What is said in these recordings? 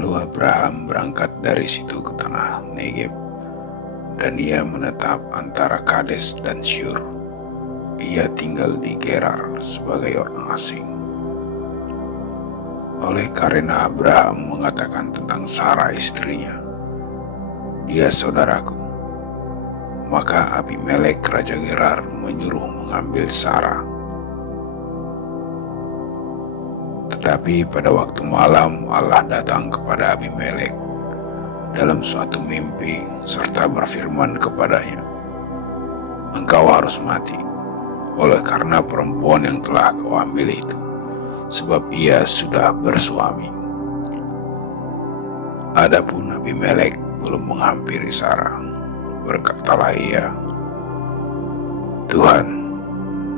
Lalu Abraham berangkat dari situ ke tanah Negeb, dan ia menetap antara Kades dan Syur. Ia tinggal di Gerar sebagai orang asing. Oleh karena Abraham mengatakan tentang Sarah istrinya, "Dia saudaraku," maka Abimelek raja Gerar menyuruh mengambil Sarah. Tetapi pada waktu malam Allah datang kepada Abimelek dalam suatu mimpi serta berfirman kepadanya, "Engkau harus mati oleh karena perempuan yang telah kau ambil itu, sebab ia sudah bersuami." Adapun Abimelek belum menghampiri Sarah, berkatalah ia, "Tuhan,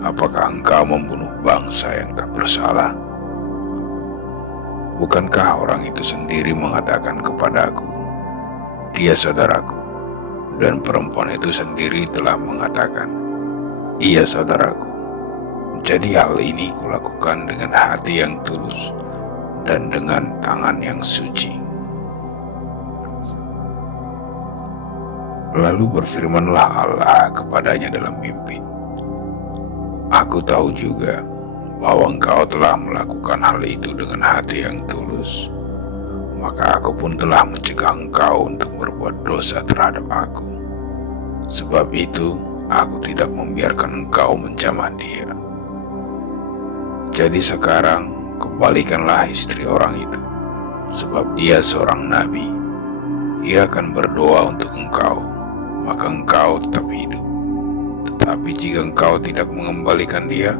apakah engkau membunuh bangsa yang tak bersalah? Bukankah orang itu sendiri mengatakan kepadaku, 'Dia saudaraku,' dan perempuan itu sendiri telah mengatakan, 'Ia saudaraku'? Jadi hal ini kulakukan dengan hati yang tulus dan dengan tangan yang suci." Lalu berfirmanlah Allah kepadanya dalam mimpi, "Aku tahu juga bahwa engkau telah melakukan hal itu dengan hati yang tulus. Maka aku pun telah mencegah engkau untuk berbuat dosa terhadap aku. Sebab itu aku tidak membiarkan engkau menjamah dia. Jadi sekarang kembalikanlah istri orang itu, sebab dia seorang nabi. Ia akan berdoa untuk engkau, maka engkau tetap hidup. Tetapi jika engkau tidak mengembalikan dia,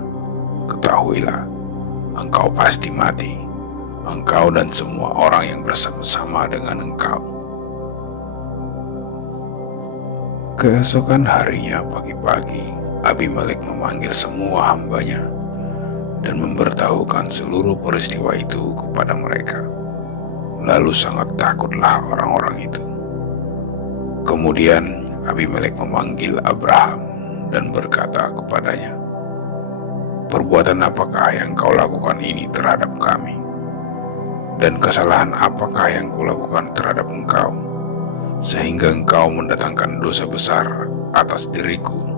ketahuilah, engkau pasti mati, engkau dan semua orang yang bersama-sama dengan engkau." Keesokan harinya pagi-pagi, Abimelek memanggil semua hambanya dan memberitahukan seluruh peristiwa itu kepada mereka. Lalu sangat takutlah orang-orang itu. Kemudian Abimelek memanggil Abraham dan berkata kepadanya, "Perbuatan apakah yang kau lakukan ini terhadap kami? Dan kesalahan apakah yang kulakukan terhadap engkau, sehingga engkau mendatangkan dosa besar atas diriku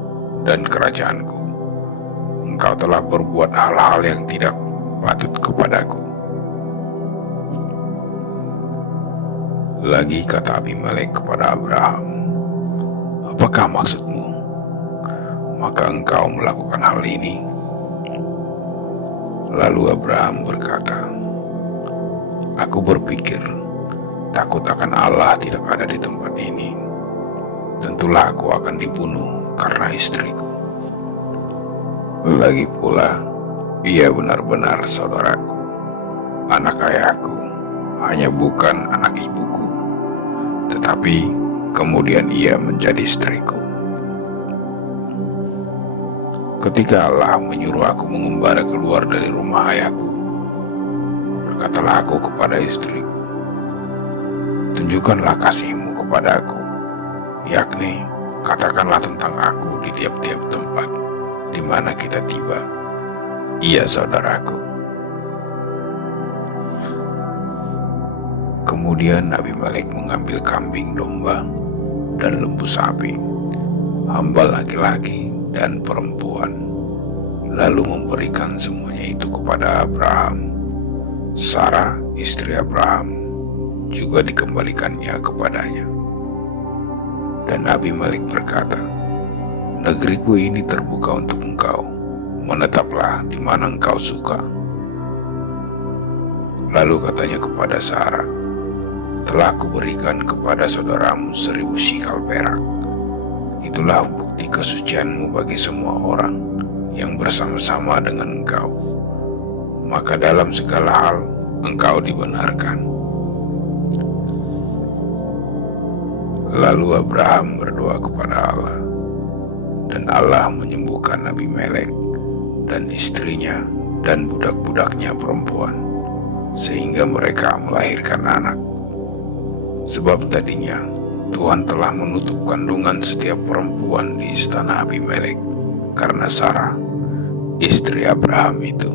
dan kerajaanku? Engkau telah berbuat hal-hal yang tidak patut kepadaku." Lagi kata Abimelek kepada Abraham, "Apakah maksudmu? Maka engkau melakukan hal ini?" Lalu Abraham berkata, "Aku berpikir, takut akan Allah tidak ada di tempat ini. Tentulah aku akan dibunuh karena istriku. Lagi pula, ia benar-benar saudaraku, anak ayahku, hanya bukan anak ibuku. Tetapi kemudian ia menjadi istriku. Ketika Allah menyuruh aku mengembara keluar dari rumah ayahku, berkatalah aku kepada istriku, 'Tunjukkanlah kasihmu kepada aku, yakni katakanlah tentang aku di tiap-tiap tempat di mana kita tiba. Ia saudaraku.' Kemudian Abimelek mengambil kambing domba dan lembu sapi, hamba laki-laki dan perempuan, lalu memberikan semuanya itu kepada Abraham. Sarah, istri Abraham, juga dikembalikannya kepadanya. Dan Abimelek berkata, 'Negeriku ini terbuka untuk engkau, menetaplah di mana engkau suka.' Lalu katanya kepada Sarah, 'Telah kuberikan kepada saudaramu 1000 shikal perak. Itulah bukti kesucianmu bagi semua orang yang bersama-sama dengan engkau. Maka dalam segala hal engkau dibenarkan.' Lalu Abraham berdoa kepada Allah, dan Allah menyembuhkan Abimelek dan istrinya dan budak-budaknya perempuan, sehingga mereka melahirkan anak. Sebab tadinya Tuhan telah menutup kandungan setiap perempuan di istana Abimelek karena Sarah, istri Abraham itu.